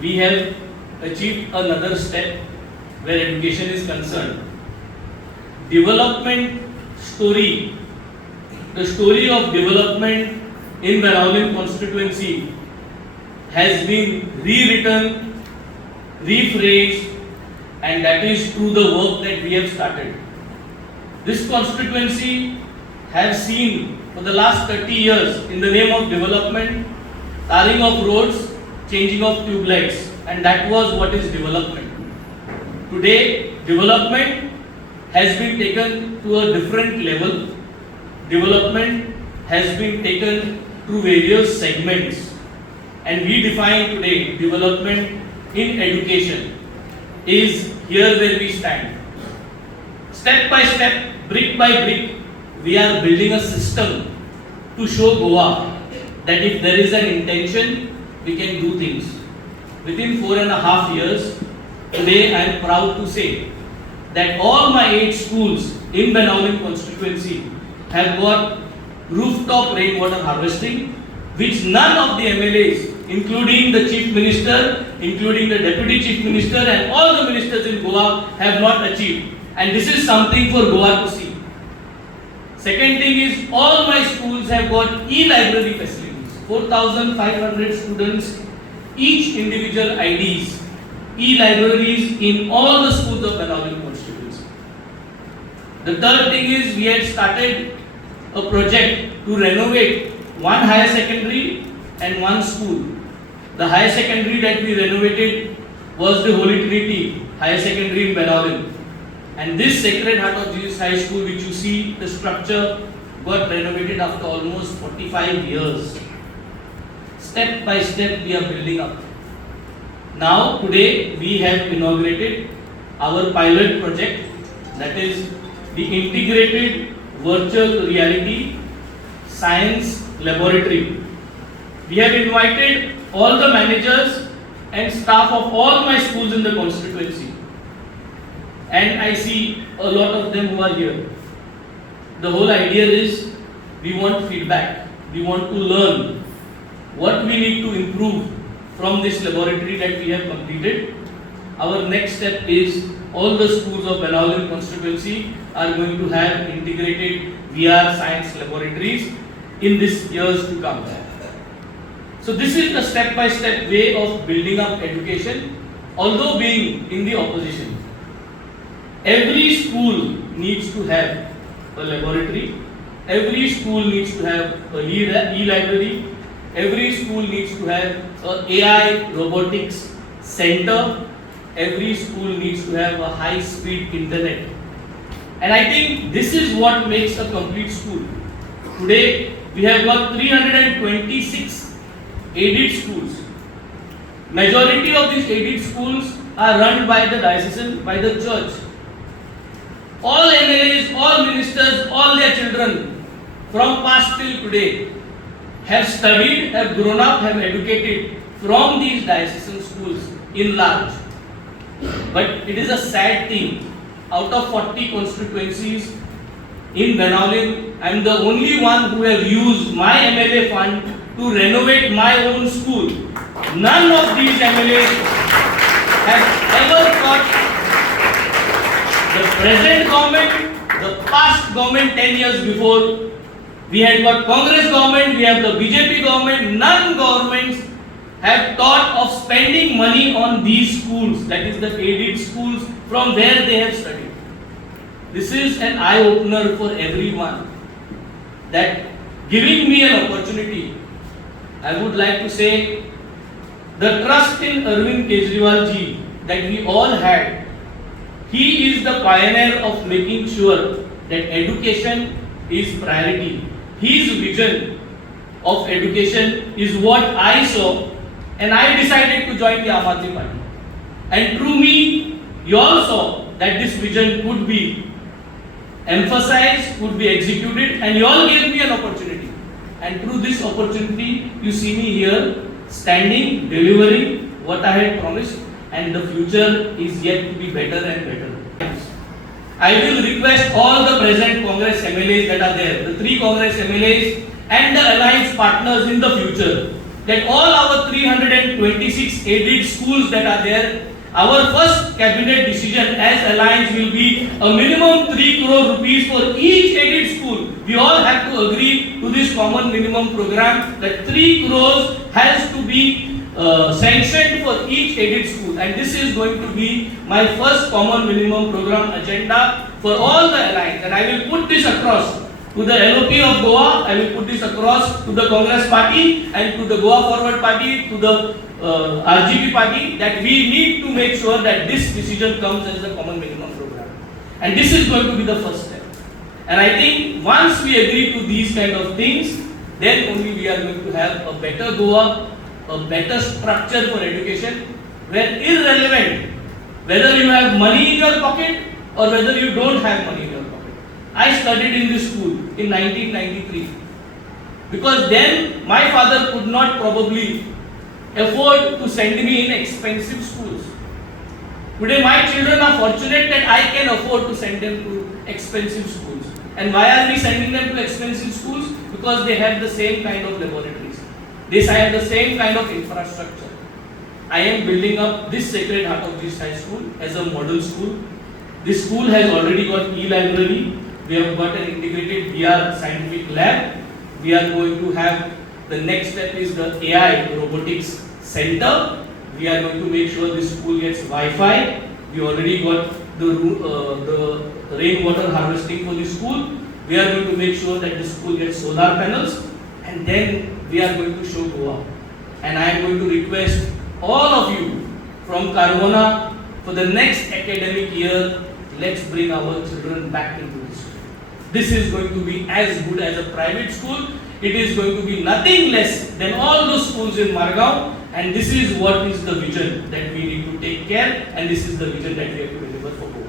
we have achieved another step where education is concerned. Development story, the story of development in Banaulin constituency has been rewritten, rephrased, and that is through the work that we have started. This constituency has seen for the last 30 years, in the name of development, tarring of roads, changing of tube lights, and that was what is development. Today, development has been taken to a different level. Development has been taken through various segments, and we define today development in education is here where we stand. Step by step, brick by brick, we are building a system to show Goa that if there is an intention, we can do things. Within 4.5 years, today I am proud to say that all my 8 schools in Banaulin constituency have got rooftop rainwater harvesting, which none of the MLAs, including the Chief Minister, including the Deputy Chief Minister and all the ministers in Goa have not achieved. And this is something for Goa to see. Second thing is, all my schools have got e-library facilities. 4,500 students, each individual IDs, e-libraries in all the schools of Banaulin constituency. The third thing is, we had started a project to renovate one higher secondary and one school. The higher secondary that we renovated was the Holy Trinity Higher Secondary in Banaulin. And this Sacred Heart of Jesus High School, which you see, the structure got renovated after almost 45 years. Step by step we are building up. Now today we have inaugurated our pilot project, that is the Integrated Virtual Reality Science Laboratory. We have invited all the managers and staff of all my schools in the constituency. And I see a lot of them who are here. The whole idea is we want feedback. We want to learn what we need to improve from this laboratory that we have completed. Our next step is all the schools of Banaulin constituency are going to have integrated VR science laboratories in these years to come. So this is the step-by-step way of building up education, although being in the opposition. Every school needs to have a laboratory, every school needs to have a e-library, every school needs to have an AI robotics center, every school needs to have a high-speed internet. And I think this is what makes a complete school. Today, we have got 326 aided schools. Majority of these aided schools are run by the diocesan, by the church. All MLAs, all ministers, all their children from past till today have studied, have grown up, have educated from these diocesan schools in large. But it is a sad thing. Out of 40 constituencies in Banaulin, I am the only one who have used my MLA fund to renovate my own school. None of these MLAs have ever got the present government, the past government 10 years before. We had got Congress government, we have the BJP government. None governments have thought of spending money on these schools, that is the aided schools from where they have studied. This is an eye-opener for everyone, that giving me an opportunity, I would like to say, the trust in Arvind Kejriwal ji that we all had. He is the pioneer of making sure that education is priority. His vision of education is what I saw, and I decided to join the Aam Aadmi Party. And through me, you all saw that this vision could be emphasized, could be executed, and you all gave me an opportunity. And through this opportunity, you see me here standing, delivering what I had promised, and the future is yet to be better and better. I will request all the present Congress MLAs that are there, the 3 Congress MLAs and the alliance partners in the future, that all our 326 aided schools that are there, our first cabinet decision as Alliance will be a minimum 3 crore rupees for each aided school. We all have to agree to this common minimum program that 3 crores has to be sanctioned for each aided school, and this is going to be my first common minimum program agenda for all the Alliance, and I will put this across to the LOP of Goa, I will put this across to the Congress party and to the Goa Forward party, to the RGP party, that we need to make sure that this decision comes as a common minimum program. And this is going to be the first step. And I think once we agree to these kind of things, then only we are going to have a better Goa, a better structure for education, where irrelevant whether you have money in your pocket or whether you don't have money in your pocket. I studied in this school in 1993 because then my father could not probably afford to send me in expensive schools. Today my children are fortunate that I can afford to send them to expensive schools. And why are we sending them to expensive schools? Because they have the same kind of laboratories. They have the same kind of infrastructure. I am building up this Sacred Heart of Jesus High School as a model school. This school has already got e-library. We have got an integrated VR scientific lab. We are going to have, the next step is the AI robotics center. We are going to make sure this school gets Wi-Fi. We already got the rainwater harvesting for this school. We are going to make sure that the school gets solar panels, and then we are going to show Goa. And I am going to request all of you from Carmona for the next academic year, let's bring our children back into this school. This is going to be as good as a private school. It is going to be nothing less than all those schools in Margao, and this is what is the vision that we need to take care, and this is the vision that we have to deliver for Goa.